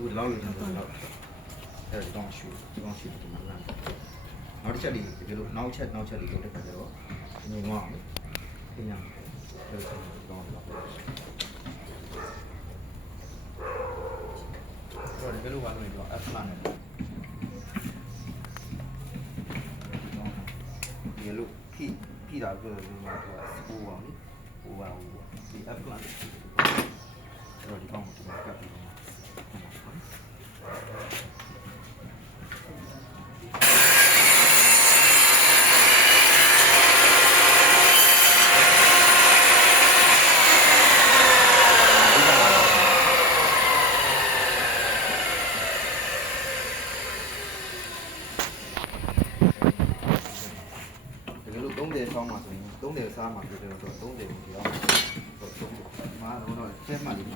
ဘူးလောက်လို့ကျွန်တော်လောက်အဲဒီကောင်ရှူဒီကောင်ရှူဒီမှာလာနောက်တစ်ချက်ဒီလိုနောက်ချက်လေးလုပ်တဲ့ခါကျတော့ငုံအောင်ခင်းရအောင်အဲဒီကောင်လောက်တော့ဒီလိုပါလို့တော့ F မှန်တယ်ဒီလိုဖိတာဆိုတော့ဒီမှာဟိုပါလေဟိုပါဒီ F မှန်တယ်တော့ဒီကောင်ကိုဒီမှာကပ်ပြီး30ဆောင်းမှာဆိုရင်30စားမှာဖြစ်တယ်ဆိုတော့30ကိုဒီတော့30မှာတော့ကျဲမှလေး